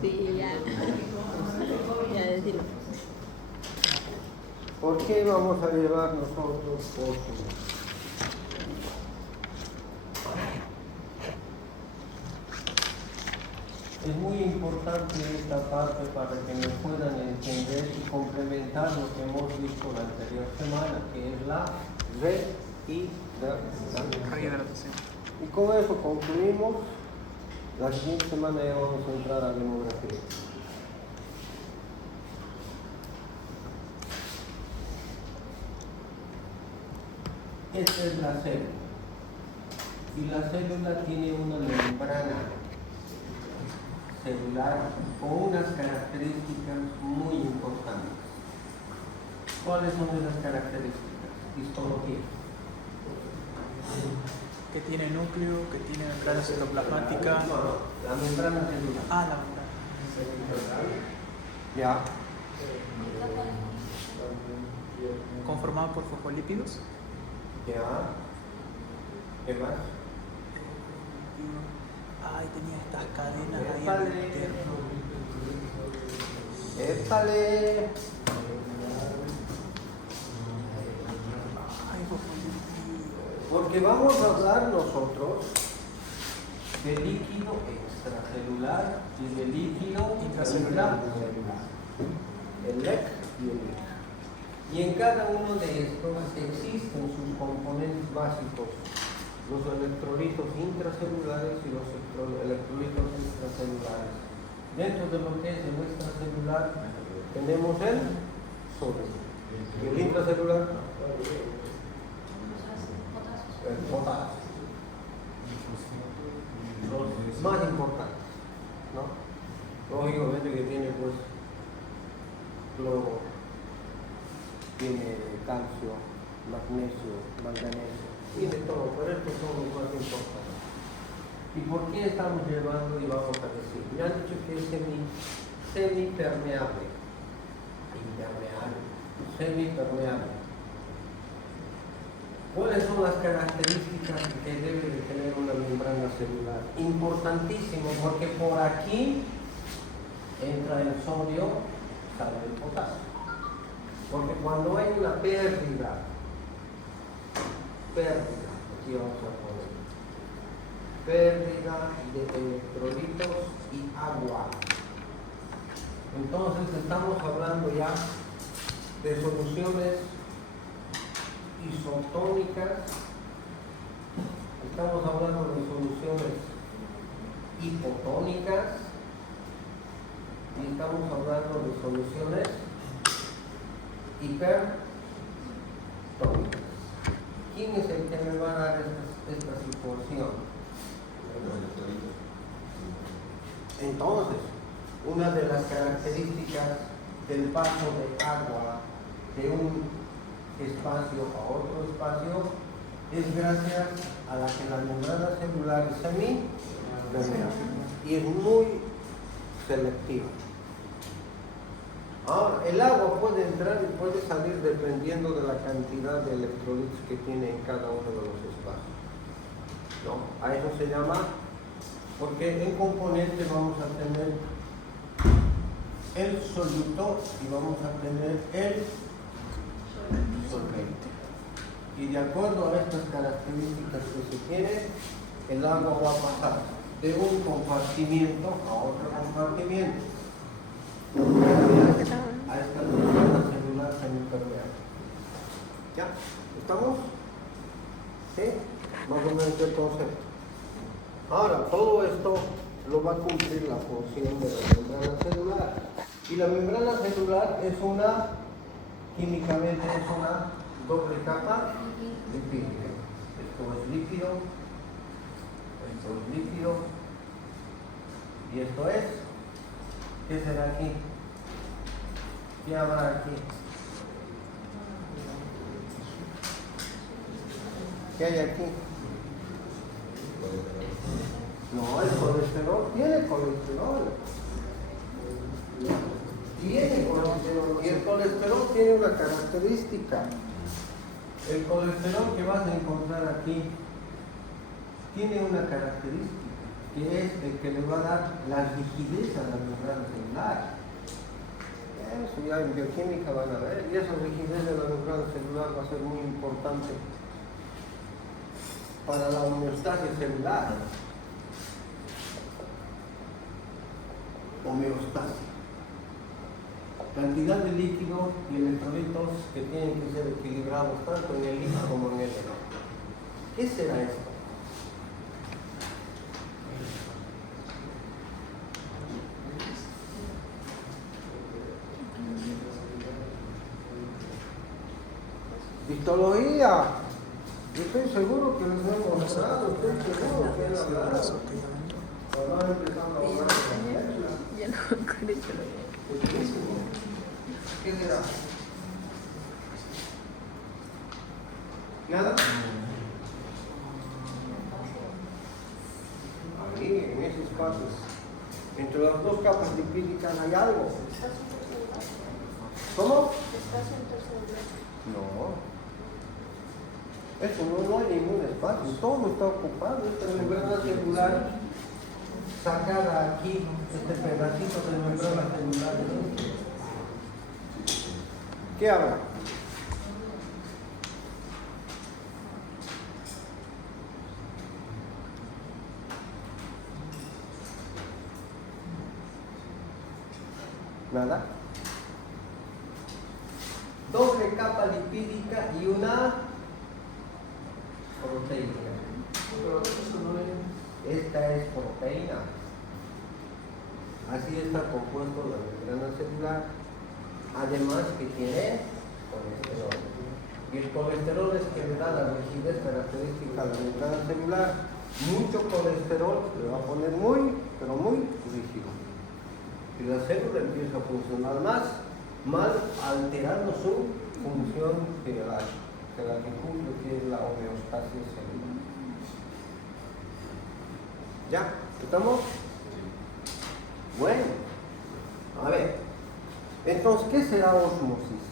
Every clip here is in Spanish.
Sí, ya. Ya decirlo. ¿Por qué vamos a llevar nosotros fósforo? Es muy importante esta parte para que me puedan entender y complementar lo que hemos visto la anterior semana, que es la rehidratación. Y con eso concluimos. La siguiente semana ya vamos a entrar a demografía. Esta es la célula. Y la célula tiene una membrana celular con unas características muy importantes. ¿Cuáles son esas características? Histología. Que tiene núcleo, que tiene membrana citoplasmática. No, la membrana celular. Ah, la membrana. Ya. Conformado por fosfolípidos. Ya. ¿Qué más? Ay, tenía estas cadenas ahí en Épale. el interno. Épale. Ay, fosfolípidos. Porque vamos a hablar nosotros de líquido extracelular y de líquido intracelular. El LEC y el IC. Y en cada uno de estos existen sus componentes básicos, los electrolitos intracelulares y los electrolitos extracelulares. Dentro de lo que es el extracelular tenemos el sodio. ¿Y el intracelular? El potasio. Los más importantes, ¿no? Lógicamente que tiene pues cloro, tiene calcio, magnesio, manganeso, tiene todo, pero estos son los más importantes. ¿Y por qué estamos llevando y vamos a decir? Me han dicho que es semipermeable, impermeable, semipermeable. ¿Cuáles son las características que debe de tener una membrana celular? Importantísimo, porque por aquí entra el sodio, sale el potasio. Porque cuando hay una pérdida, aquí vamos a poner, pérdida de electrolitos y agua. Entonces estamos hablando ya de soluciones isotónicas, estamos hablando de soluciones hipotónicas y estamos hablando de soluciones hipertónicas. ¿Quién es el que me va a dar esta situación? Entonces, una de las características del paso de agua de un espacio a otro espacio es gracias a la que la membrana celular es semipermeable y es muy selectiva. Ahora, el agua puede entrar y puede salir dependiendo de la cantidad de electrolitos que tiene en cada uno de los espacios, ¿no? A eso se llama, porque en componente vamos a tener el soluto y vamos a tener el solvente. Y de acuerdo a estas características que se tienen, el agua va a pasar de un compartimiento a otro compartimiento. A esta membrana celular semipermeable. ¿Ya? ¿Estamos? ¿Sí? Más o menos el concepto. Ahora, todo esto lo va a cumplir la función de la membrana celular. Y la membrana celular es una, químicamente es una doble capa lipídica. Esto es líquido, esto es líquido, y esto es, ¿qué será aquí? ¿Qué habrá aquí? ¿Qué hay aquí? No, el colesterol tiene colesterol. Tiene colesterol. Y el colesterol tiene una característica. El colesterol que vas a encontrar aquí tiene una característica, que es el que le va a dar la rigidez a la membrana celular. Eso ya en bioquímica van a ver, y esa rigidez de la membrana celular va a ser muy importante para la homeostasis celular. Homeostasis. Cantidad de líquido y electrolitos que tienen que ser equilibrados tanto en el líquido como en el agua. ¿Qué será esto? Histología. Yo estoy seguro que les hemos mostrado, estoy seguro que es la verdad. Cuando empezamos a hablar de Ya no con eso ¿qué será? ¿Nada? Ahí, en esos casos, entre las dos capas lipídicas hay algo. ¿Cómo? No. Eso no hay ningún espacio, todo está ocupado. Esta membrana celular sacada aquí, este pedacito de membrana celular. ¿Qué habrá? Nada. Doble capa lipídica y una proteína. Esta es proteína. Así está compuesto la membrana celular. Además que tiene colesterol. Y el colesterol es que le da la rigidez característica a la membrana celular. Mucho colesterol le va a poner muy, pero muy rígido. Y la célula empieza a funcionar mal, alterando su función general, que la que cumple, que es la homeostasis celular. ¿Ya? ¿Estamos? Bueno, a ver. Entonces, ¿qué será ósmosis?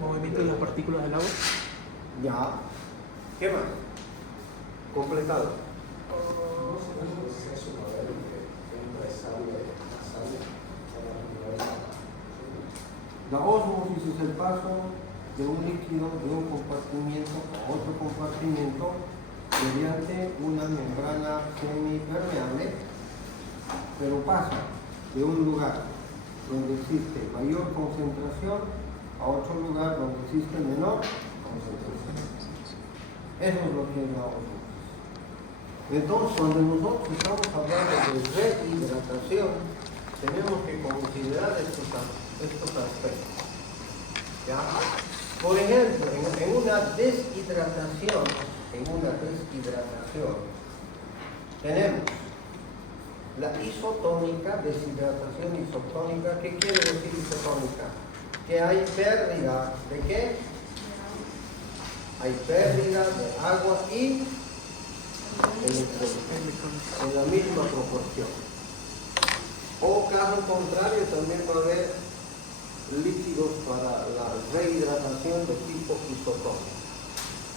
Movimiento de las partículas del agua. Ya. ¿Qué más? Completado. La ósmosis es el paso de un líquido de un compartimiento a otro compartimiento mediante una membrana semipermeable, pero pasa de un lugar donde existe mayor concentración a otro lugar donde existe menor concentración. Eso es lo que es la ósmosis. Entonces, cuando nosotros estamos hablando de rehidratación, tenemos que considerar estos aspectos. ¿Ya? Por ejemplo, en una deshidratación, tenemos la isotónica, deshidratación isotónica. ¿Qué quiere decir isotónica? Que hay pérdida ¿de qué? Hay pérdida de agua y electrolitos en la misma proporción. O caso contrario, también va a haber líquidos para la rehidratación de tipo isotónico.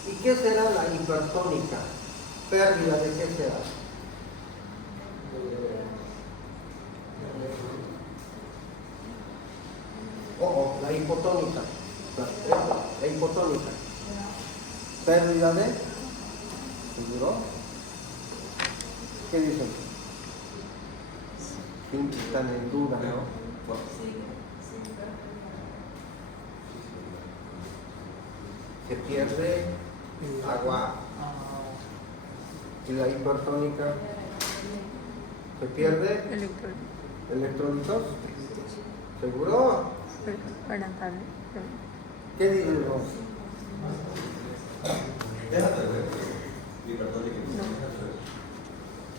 ¿Y qué será la hipertónica? ¿Pérdida de qué será? La hipotónica. La hipotónica. ¿Pérdida de? ¿Seguro? ¿Qué dicen? Siempre están en duda, ¿no? Se pierde agua. Y la hipertónica se pierde electrolitos. ¿Seguro? ¿Qué dicen vos?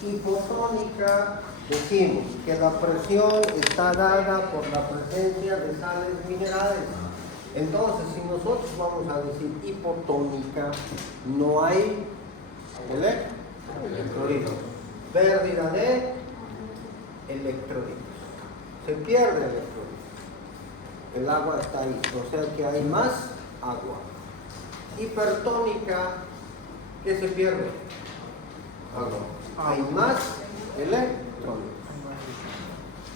Hipotónica, decimos que la presión está dada por la presencia de sales minerales. Entonces, si nosotros vamos a decir hipotónica, no hay electrolitos. Pérdida de electrolitos. Se pierde electrolitos. El agua está ahí, o sea que hay más agua. Hipertónica, ¿qué se pierde? Agua. hay más electrones.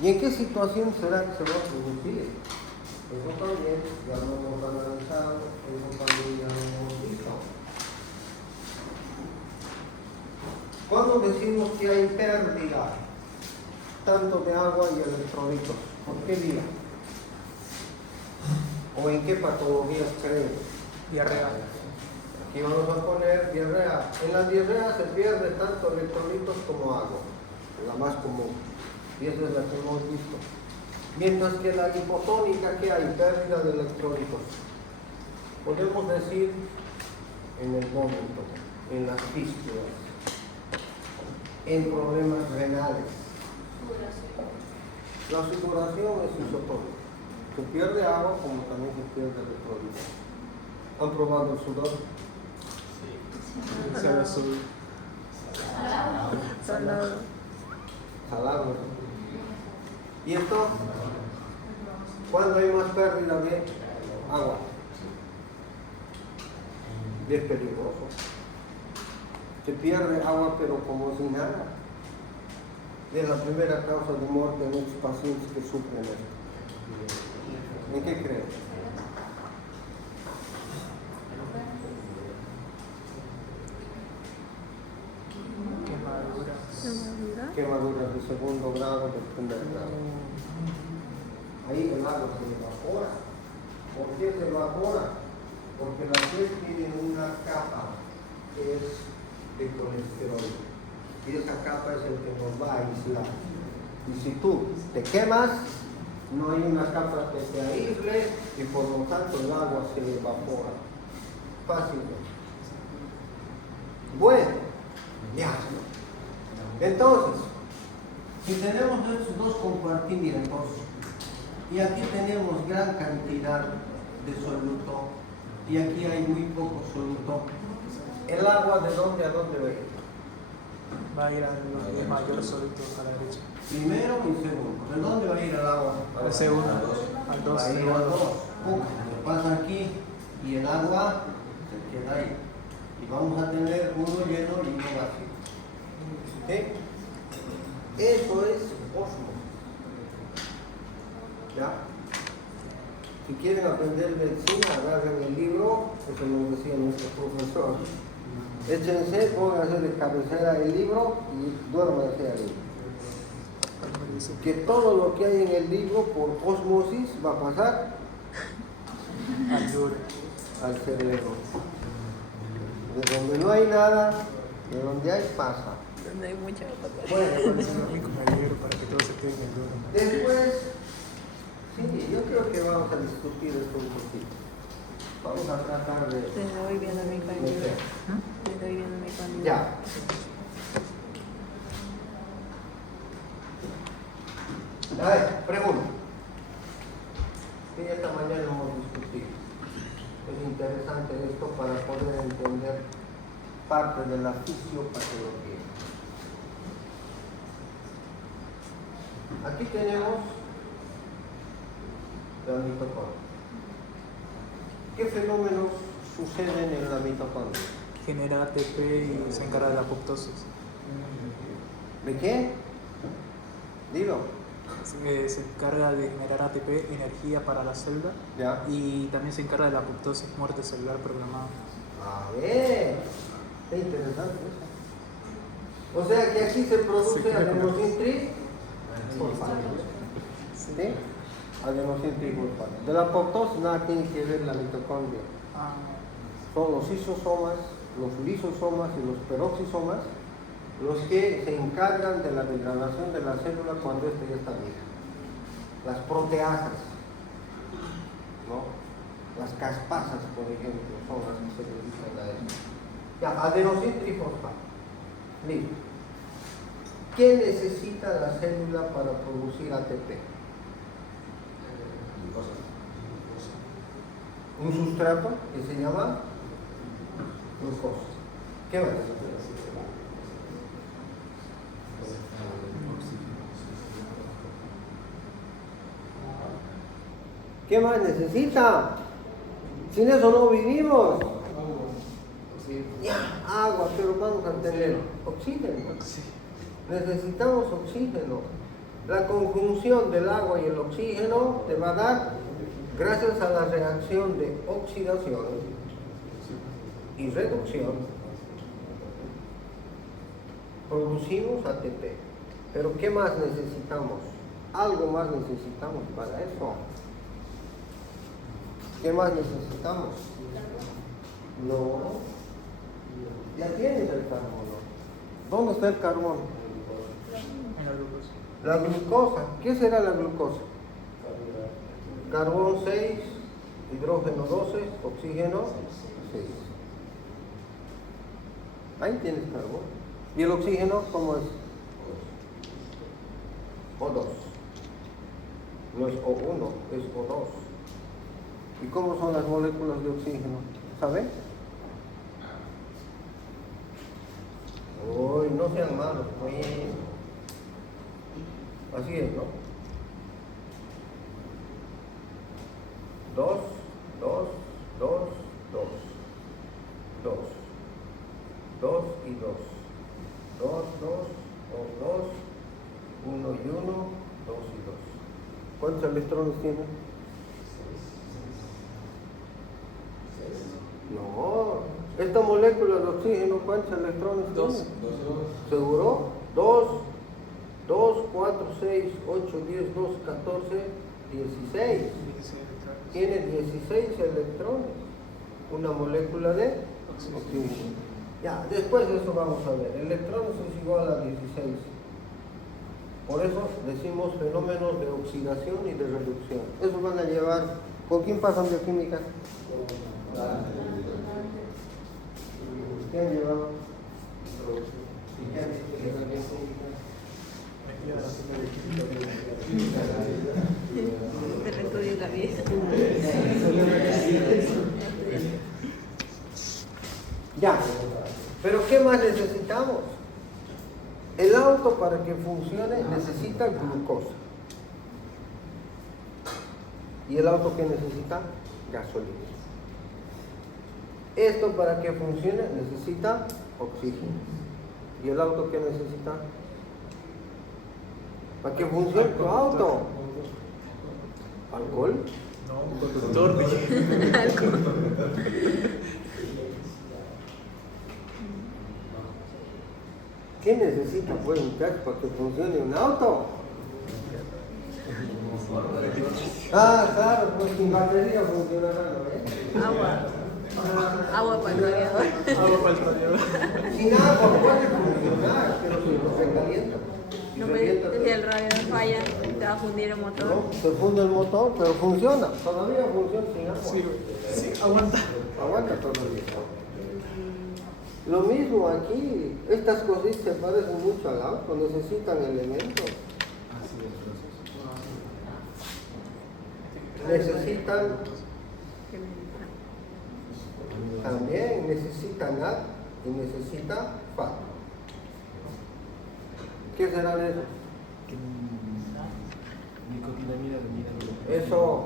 ¿Y en qué situación será que se va a producir? Eso también ya lo hemos analizado, eso también ya lo hemos visto. Cuando decimos que hay pérdida tanto de agua y electrolitos, ¿por qué vía? ¿O en qué patologías creen? Diarrea. Aquí vamos a poner diarrea. En la diarrea se pierde tanto electrolitos como agua, la más común. Y esa es la que hemos visto. Mientras que la hipotónica, que hay pérdida de electrolitos, podemos decir en el vómito, en las fístulas, en problemas renales. La sudoración es isotónica. Se pierde agua como también se pierde electrolitos. ¿Han probado el sudor? Se ve azul. Salado. ¿Y esto? ¿Cuándo hay más pérdida de agua? Es peligroso. Se pierde agua pero como si nada. Es la primera causa de muerte en muchos pacientes que sufren esto. ¿En qué creen? Quemaduras de segundo grado, de primer grado. Ahí el agua se evapora. ¿Por qué se evapora? Porque la piel tiene una capa que es de colesterol. Y esa capa es el que nos va a aislar. Y si tú te quemas, no hay una capa que te aísle y por lo tanto el agua se evapora. Fácilmente. Bueno, ya. Entonces, si tenemos estos dos compartimientos y aquí tenemos gran cantidad de soluto y aquí hay muy poco soluto, ¿el agua de dónde a dónde va a ir? Va a ir al mayor soluto a la derecha. Primero y segundo. ¿De dónde va a ir el agua? Al segundo, al 2. Va a ir al 2. Pasa aquí y el agua se queda ahí. Y vamos a tener uno lleno y uno vacío. ¿Ok? Eso es osmosis. ¿Ya? Si quieren aprender medicina, agarren el libro, eso nos decía nuestro profesor. Échense, pónganse de cabecera el libro y duérmanse ahí. Que todo lo que hay en el libro por osmosis va a pasar al cerebro. De donde no hay nada, de donde hay pasa. Donde hay mucha agua. Bueno, para que todos se queden en el duro. después, sí, yo creo que vamos a discutir esto un poquito. Vamos a tratar de... Desde hoy viendo mi pandilla. Desde hoy viendo mi pandilla. Ya. A ver, pregunta. Que esta mañana hemos discutido. Es interesante esto para poder entender parte de la fisiopatología. Aquí tenemos la mitocondria. ¿Qué fenómenos suceden en la mitocondria? Genera ATP y se encarga de la apoptosis. ¿De qué? Dilo. Se encarga de generar ATP, energía para la célula, Ya. y también se encarga de la apoptosis, muerte celular programada. A ver, qué interesante eso. O sea que aquí se produce adenosin trifosfato. ¿Sí? Adenosin trifosfato. De la apoptosis nada tiene que ver la mitocondria. Son los isosomas, los lisosomas y los peroxisomas los que se encargan de la degradación de la célula cuando ésta ya está vieja. Las proteasas, ¿no? Las caspasas, por ejemplo, son las que se dedican a eso. Ya, adenosin trifosfato. Listo. ¿Qué necesita la célula para producir ATP? Un sustrato que se llama glucosa. ¿Qué más? ¿Qué más necesita? Sin eso no vivimos. Ya, agua, pero vamos a tener Oxígeno. Necesitamos oxígeno. La conjunción del agua y el oxígeno te va a dar, gracias a la reacción de oxidación y reducción, producimos ATP. Pero ¿qué más necesitamos? Algo más necesitamos para eso. ¿Qué más necesitamos? No. Ya tienes el carbono. ¿Dónde está el carbono? En la glucosa. La glucosa. ¿Qué será la glucosa? Carbón 6, hidrógeno 12, oxígeno 6. Ahí tienes carbono. ¿Y el oxígeno cómo es? O2. No es O1, es O2. ¿Y cómo son las moléculas de oxígeno? ¿Saben? Uy, no sean malos, pues. Así es, ¿no? 2, 2, 2, 2. 2. 2 y 2. 2, 2, 2, 2. 1 y 1, 2 y 2. ¿Cuántos electrones tiene? No. Esta molécula de oxígeno, ¿cuántos electrones tiene? 2. ¿Seguro? 2, 2, 4, 6, 8, 10, 2, 14, 16. Tiene 16 electrones. Una molécula de oxígeno. Ya, después de eso vamos a ver. Electrones es igual a 16. Por eso decimos fenómenos de oxidación y de reducción. Eso van a llevar. ¿Con quién pasan bioquímica? ¿Qué han llevado? Te la estudio también. Ya, pero ¿qué más necesitamos? El auto para que funcione necesita glucosa. ¿Y el auto qué necesita? Gasolina. Esto para que funcione necesita oxígeno. ¿Y el auto qué necesita? Para que funcione tu auto. ¿Alcohol? No, conductor. ¿Qué necesita pues un carro para que funcione un auto? Ah, claro, pues sin batería funcionará, ¿no? Agua. Agua para el radiador. Agua para el radiador. Sin agua puede funcionar, pero si no se calienta. Y No me revienta dices todo. si el radiador falla, te va a fundir el motor. No, se funde el motor, pero funciona. Todavía funciona sin agua. Sí, güey. Sí, aguanta. Aguanta todavía. Lo mismo aquí, estas cositas se parecen mucho al auto, necesitan elementos. Necesitan, también necesitan NAD y necesitan FAT. ¿Qué será de eso? Nicotinamida de Eso,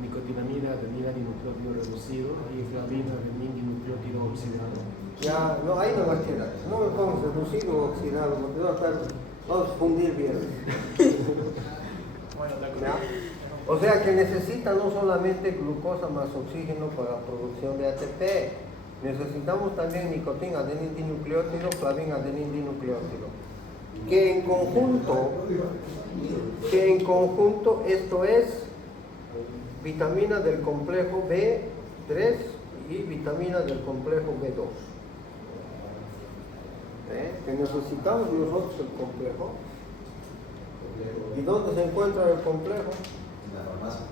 nicotinamida de dinucleótido reducido y flavina de dinucleótido oxidado. ya, no, ahí no va a quedar. No me pongas reducido o oxidado, porque vamos a fundir bien. Bueno, la ¿Ya? O sea que necesita no solamente glucosa más oxígeno para la producción de ATP, necesitamos también nicotina, adenin dinucleótido, flavina, adenin dinucleótido. Que en conjunto esto es vitamina del complejo B3 y vitamina del complejo B2. Que necesitamos nosotros el complejo. ¿Y dónde se encuentra el complejo? En la farmacia.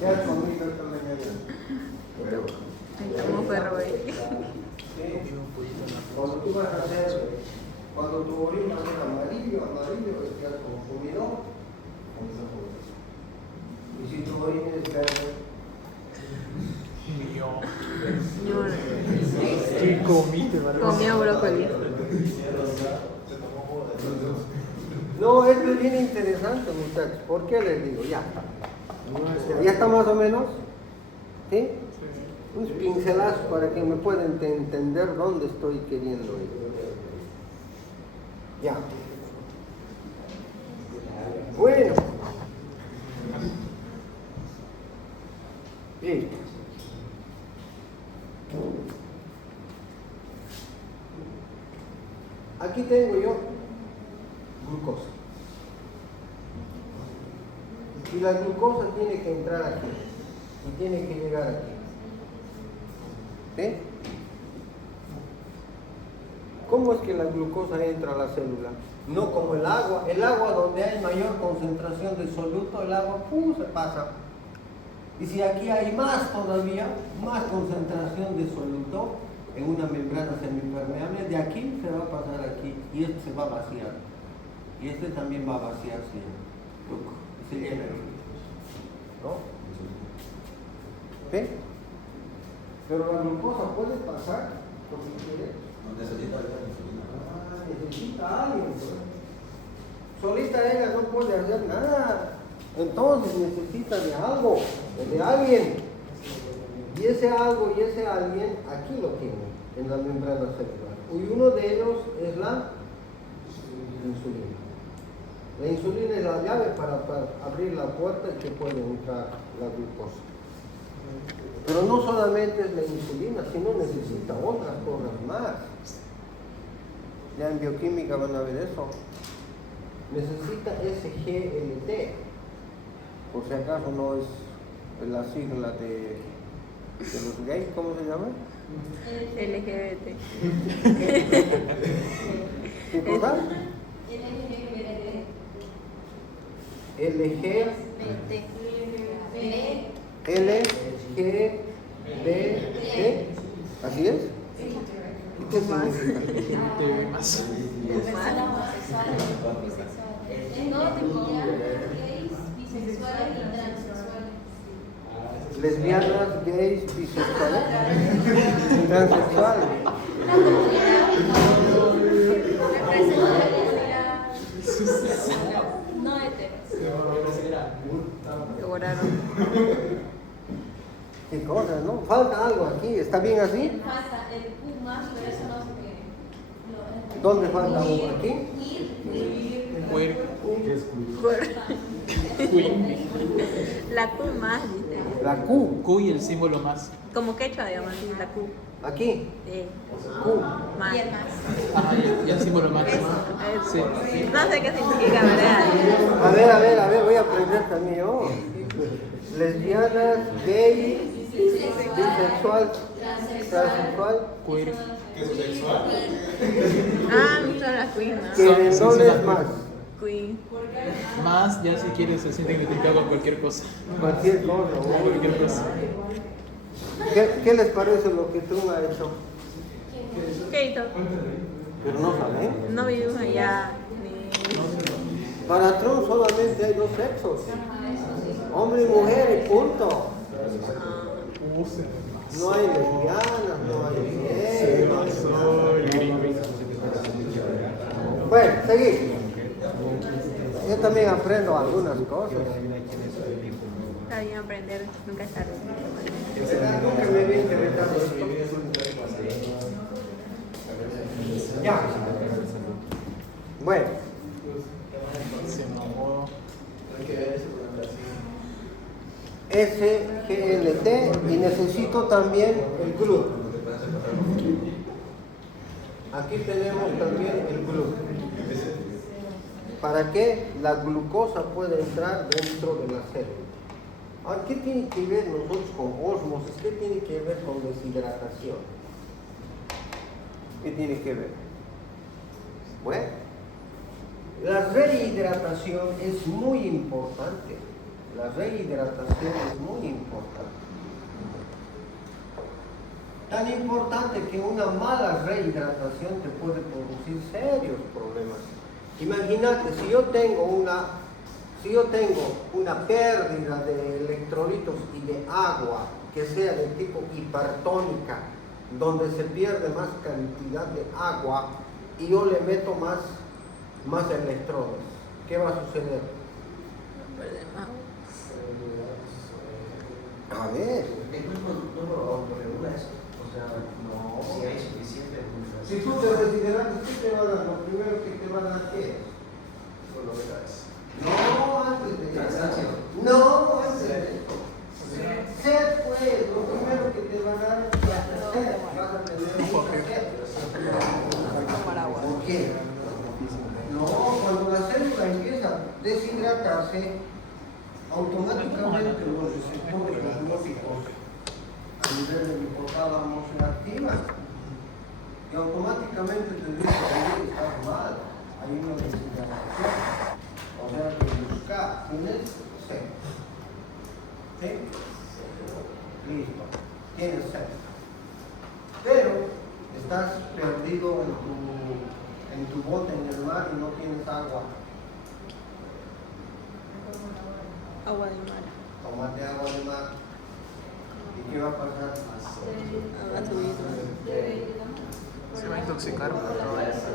Ya comí esta mañana. Como perro, güey. Sí. Cuando tú vas a hacer, cuando tu orina es amarillo, estás consumido. Y si tu orina es verde, mío. Yo ¿Qué comiste, María? comía brócoli. no, esto es bien interesante, muchachos. ¿Por qué les digo? Ya. ¿Ya está más o menos? ¿Sí? Unos pincelazos para que me puedan entender dónde estoy queriendo ir. Ya. Bueno. Listo. Aquí tengo yo glucosa. Y la glucosa tiene que entrar aquí. Y tiene que llegar aquí. ¿Sí? ¿Cómo es que la glucosa entra a la célula? No como el agua. El agua donde hay mayor concentración de soluto, el agua se pasa. Y si aquí hay más todavía, más concentración de soluto en una membrana semipermeable, de aquí se va a pasar aquí y este se va a vaciar. Y este también va a vaciarse. Y se llena. ¿No? ¿Ven? Pero la glucosa puede pasar porque quiere. Necesita alguien. Solita ella no puede hacer nada. Entonces necesita de algo, de alguien. Y ese algo y ese alguien aquí lo tiene, en la membrana celular. Y uno de ellos es la insulina. La insulina es la llave para abrir la puerta y que puede entrar la glucosa. Pero no solamente es la insulina, sino necesita otras cosas más. Ya en bioquímica van a ver eso. Necesita SGLT. Por si acaso no es la sigla de los gays, ¿cómo se llama? LGBT. ¿Qué cosa? LGBT. ¿Así es? ¿Y qué significa? TV más. Lesbianas, gays, bisexuales, transexuales. No heteros. Lograron. ¿Qué cosa, no? Falta algo aquí, ¿está bien así? Falta el Q más, pero eso no sé qué. ¿Dónde falta uno? ¿Aquí? La Q más, dice. La Q. Q y el símbolo más. Como quechua, digamos, así, la Q. Aquí. Q. Más. Y el más. Ajá, y el símbolo más. Sí. No sé qué significa, ¿verdad? A ver, voy a aprender también yo. Lesbianas, gay, bisexual, transexual, Queer. Ah, son las queen, ¿no? querendoles más. Queen. Más, ya si quieres, se siente identificado con cualquier cosa. Cualquier cosa. Cualquier cosa. ¿Qué les parece lo que Trump ha hecho? ¿Qué hizo? Pero no saben. No vivimos allá, ni... Para Trump solamente hay dos sexos. Hombre y mujer y punto. No hay lesbianas, no hay gays. Bueno, seguimos. Yo también aprendo algunas cosas. Está bien aprender, nunca es tarde. Nunca me había interesado esto. Ya. Bueno. Se mamó. SGLT y necesito también el GLUT. Aquí tenemos también el GLUT. Para que la glucosa pueda entrar dentro de la célula. Ahora, ¿qué tiene que ver nosotros con ósmosis? ¿Qué tiene que ver con deshidratación? ¿Qué tiene que ver? Bueno, la rehidratación es muy importante. La rehidratación es muy importante. Tan importante que una mala rehidratación te puede producir serios problemas. Imagínate, si yo tengo una pérdida de electrolitos y de agua que sea de tipo hipertónica, donde se pierde más cantidad de agua y yo le meto más electrones, ¿qué va a suceder? A ver. Es un producto autorregula eso. O sea, no, si hay suficiente administración. Si tú te deshidratas, ¿qué te va a dar? Lo primero que te va a dar, ¿qué es? Solo verás. No, antes de eso. Cansancio. No, antes de eso. Sed, pues, lo primero que te va a dar es sed. Vas a tener mucha sed. ¿Por qué? No, cuando la célula empieza a deshidratarse, automáticamente los receptores osmóticos a nivel del hipotálamo se activan y automáticamente te dice que estás mal, hay una deshidratación. O sea que busca, tienes sed. ¿Sí? Listo, tienes sed. Pero estás perdido en tu bote en el mar y no tienes agua. Agua de mar. Tomate agua de mar. ¿Y qué va a pasar? A subir. Se va a intoxicar por todo eso.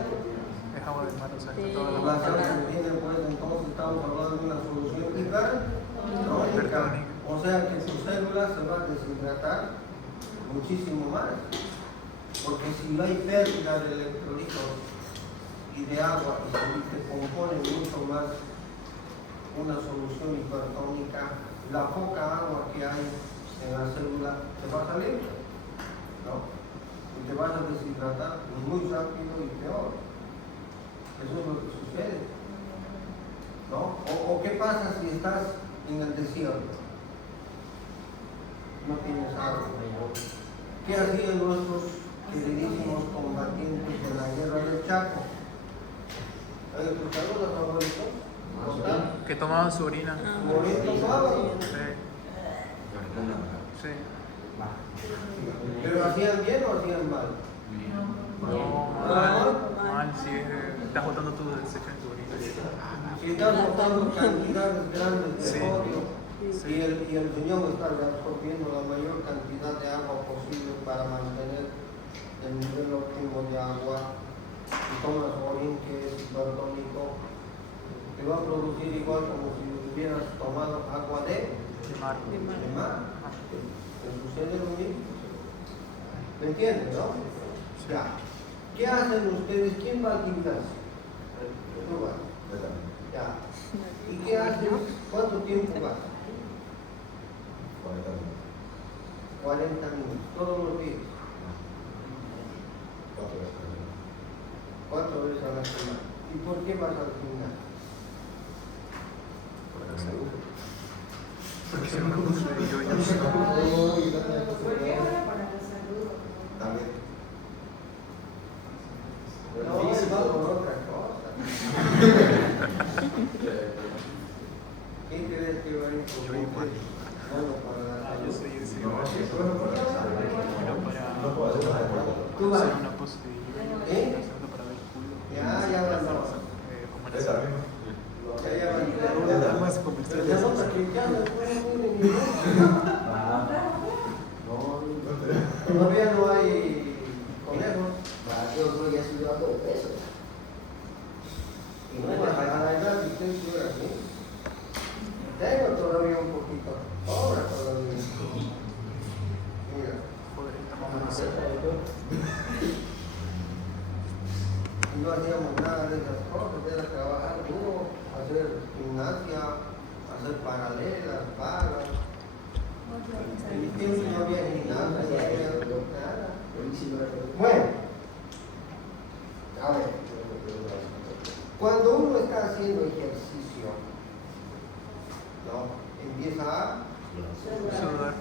Es agua de mar, o sea, que todo lo La sal que tiene, pues entonces estamos hablando de una solución hipertónica. O sea que tu célula se va a deshidratar muchísimo más. Porque si hay pérdida de electrolitos y de agua y se compone mucho más una solución hipertónica, la poca agua que hay en la célula se va a salir, ¿no? Y te vas a deshidratar muy rápido y peor. Eso es lo que sucede, ¿no? O qué pasa si estás en el desierto, no tienes agua. ¿Qué hacían nuestros queridísimos combatientes de la guerra del Chaco? ¿Hay escuchado los abuelitos? que tomaban su orina. Morir tomaban. Sí. ¿Pero hacían bien o hacían mal? No, mal, si estás botando tu desecho en tu orina. Si estás botando cantidades grandes de Sí. sodio Sí. y el riñón está absorbiendo la mayor cantidad de agua posible para mantener el nivel óptimo de agua, y tomas orín que es hipertónico, te va a producir igual como si hubieras tomado agua de Mar. mar. Te sucede lo mismo. ¿Me entiendes, no? Ya. ¿Qué hacen ustedes? ¿Quién va al gimnasio? Tú vas. Ya. ¿Y qué haces? ¿Cuánto tiempo vas? 40 minutos. Todos los días. 4 veces a la semana. ¿Y por qué vas al gimnasio? Porque se me puso de yoyos. ¿Por qué ahora para la salud? También. No, es por otra cosa. ¿Quién crees que va a ir por Yo igual. bueno para la Yo salud? soy ese. No, es bueno para la salud. Bueno, No puedo hacer nada de Tú vas. hacer una pose de yoyo. ¿Eh? Hacerlo para ver el culo. Ya van dos. Como la Esa misma. Ya van Esa más Se comerciales. nota que ya no pueden ir en ningún. Todavía no hay conejos. Yo creo que ya subió algo de peso. Y no a la edad que usted estuviera así. Tengo todavía un poquito. Ahora todavía. Mira. Joder, esta mamá no sé. No hacíamos nada de esas cosas, era trabajar duro, hacer gimnasia, hacer paralelas, vagas. En mi tiempo no había gimnasia, no había nada. Bueno, a ver, cuando uno está haciendo ejercicio, ¿no? Empieza a Sudar.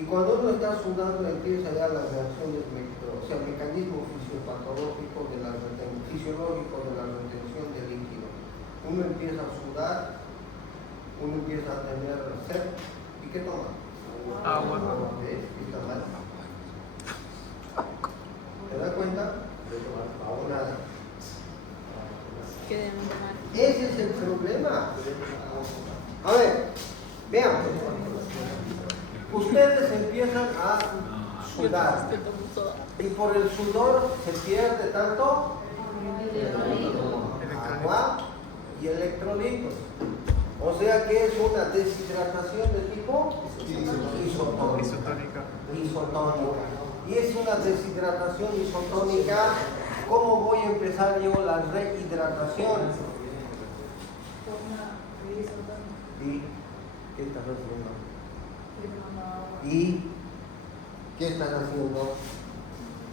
y cuando uno está sudando empieza ya las reacciones, o sea, el mecanismo fisiopatológico de fisiológico de la retención de líquido. Uno empieza a sudar, uno empieza a tener sed. ¿Y qué toma? Agua. ¿Ves? Está mal. ¿Te das cuenta? O nada. ¿Qué debemos tomar? Ese es el problema. A ver, vean. Ustedes empiezan a sudar Yo tomo todo. y por el sudor se pierde tanto agua y electrolitos. O sea que es una deshidratación de tipo isotónica. Isotónica. Y es una deshidratación isotónica. ¿Cómo voy a empezar yo la rehidratación? ¿Y qué estás haciendo? ¿Y qué estás haciendo?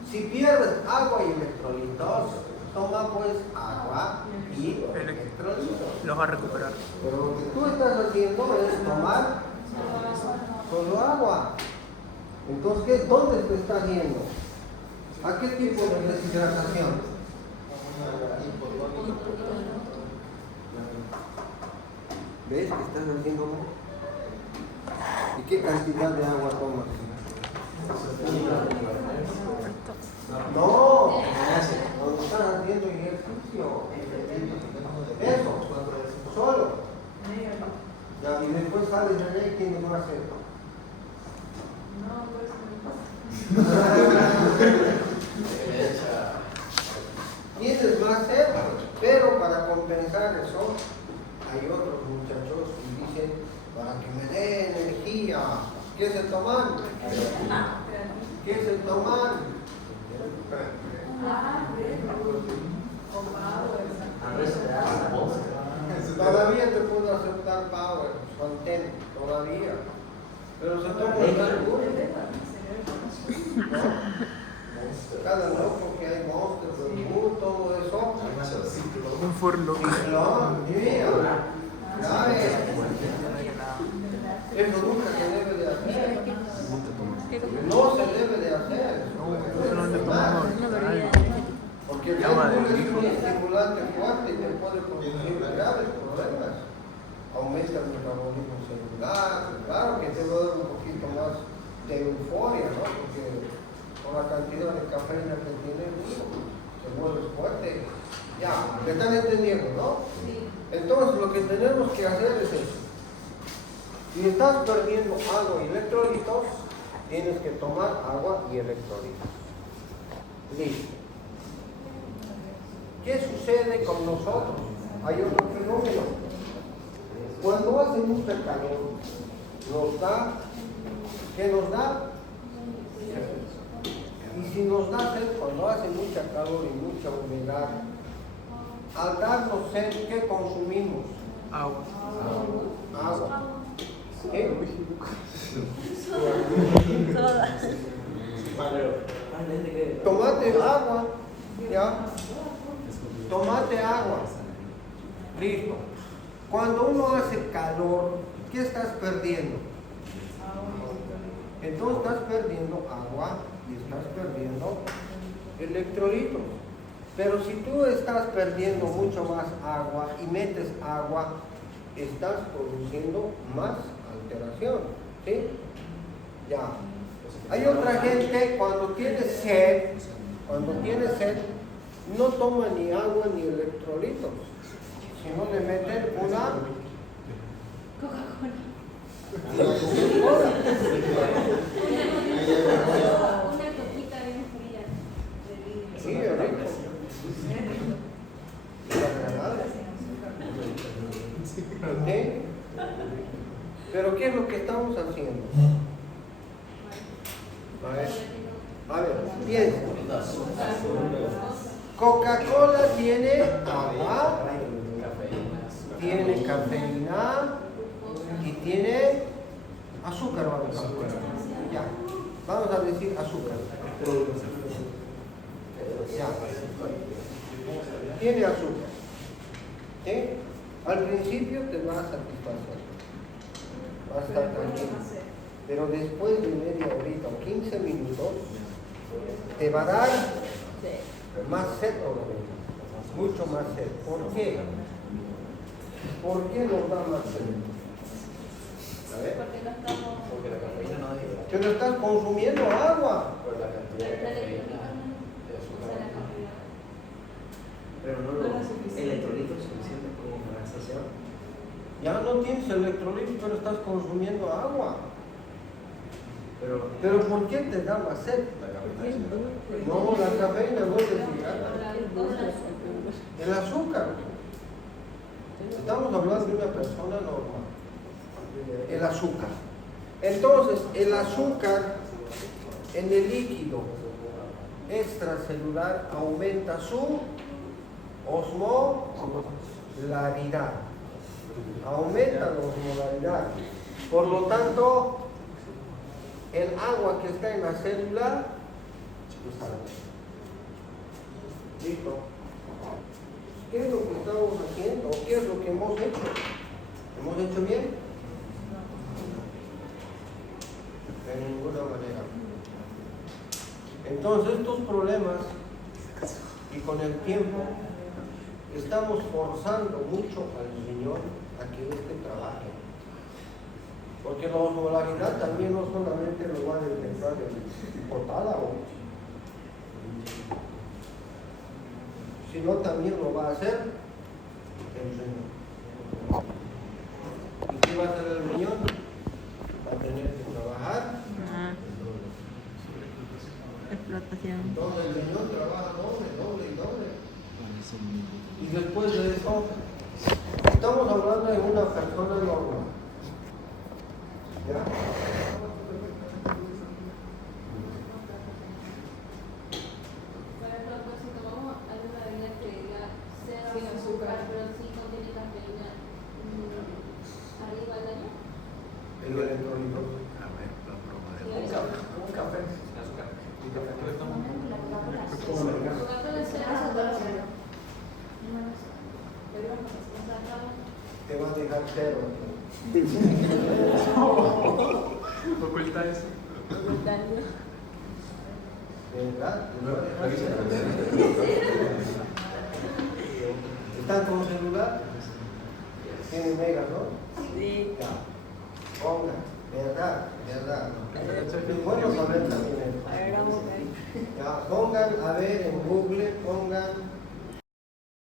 Si pierdes agua y electrolitos, toma pues agua y electrolitos. Los va a recuperar. Pero lo que tú estás haciendo es tomar solo agua. Entonces, ¿dónde te estás yendo? ¿A qué tipo de deshidratación? ¿Ves que estás haciendo mal? ¿Y qué cantidad de agua tomas? No, cuando estás haciendo ejercicio. Eso, solo. Ya, y después sales de ahí, ¿quién va a hacer? Tienes más sed, pero para compensar eso, hay otros muchachos que dicen, para que me dé energía, ¿qué se toman? ¿Qué se toman? Todavía te puedo aceptar Power, Fonten, todavía. Pero se toma cada loco que hay monstruos, todo eso. Un furlock. Eso nunca se debe de hacer. No se debe de hacer. Solamente tomamos Porque el alcohol es un estimulante fuerte y te puede producir graves problemas. Aumenta el metabolismo celular, claro que te va a dar un poquito más de euforia, ¿no? Porque con la cantidad de cafeína que tiene, se vuelve fuerte. Ya, ¿me están entendiendo, no? Sí. Entonces lo que tenemos que hacer es eso. Si estás perdiendo agua y electrolitos, tienes que tomar agua y electrolitos. Listo. ¿Qué sucede con nosotros? Hay otro fenómeno. Cuando hace mucho calor, nos da, ¿qué nos da? Y si nos da sed, cuando hace mucha calor y mucha humedad, al darnos sed, ¿qué consumimos? Agua. Agua. ¿Qué? Tomate agua, ¿ya? Tomate agua. Listo. Cuando uno hace calor, ¿qué estás perdiendo? Entonces estás perdiendo agua y estás perdiendo electrolitos. Pero si tú estás perdiendo mucho más agua y metes agua, estás produciendo más alteración. ¿Sí? Ya. Hay otra gente cuando tiene sed, no toma ni agua ni electrolitos, sino le meten una Coca-Cola. Una coquita bien fría. Sí, es rico. ¿Sí? Pero ¿qué es lo que estamos haciendo? A ver, piensa. Coca-Cola tiene agua, tiene cafeína y tiene azúcar. Ya, vamos a decir azúcar. Ya. Tiene azúcar. ¿Sí? Al principio te va a satisfacer. Va a estar tranquilo. Pero después de media horita o 15 minutos, te va a dar más sed todavía. Mucho más sed. ¿Por qué? ¿Por qué nos da más sed? A ver. Porque la cafeína no deja. Pero estás consumiendo agua. Por la cantidad de cafeína, de azúcar. Pero no los electrolitos suficientes como para saciar. Ya no tienes electrolitos, pero estás consumiendo agua. Pero ¿por qué te da más sed? la cafeína. No, la cafeína no te deshidrata. El azúcar. Estamos hablando de una persona normal. El azúcar. Entonces, el azúcar en el líquido extracelular aumenta su osmolaridad. Aumenta la osmolaridad. Por lo tanto, el agua que está en la célula sale. ¿Listo? ¿Qué es lo que estamos haciendo? ¿Qué es lo que hemos hecho? ¿Hemos hecho bien? De ninguna manera. Entonces estos problemas, y con el tiempo, estamos forzando mucho al riñón a que éste trabaje. Porque la osmolaridad también no solamente lo va a detectar el hipotálamo, sino también lo va a hacer el riñón. ¿Y qué va a hacer el riñón? Va a tener que trabajar. Explotación. Entonces el riñón trabaja doble. Y después de eso, estamos hablando de una persona normal. ¿Ya? Por ejemplo, pues, si tomamos alguna bebida que diga cero azúcar, pero sí contiene cafeína, ¿arriba el daño? El electrolito. A ver, lo probaré. Sí, Un café sin azúcar. Un café. Como americano. su gato le cero azúcar. Te va a dejar cero. Oculta eso. ¿Verdad? ¿Están con celular? ¿Tienen mega, no? Sí. Ya. Pongan. ¿Verdad? Es bueno saber también esto. A ver, vamos a ver. Ya, pongan, a ver, en Google, pongan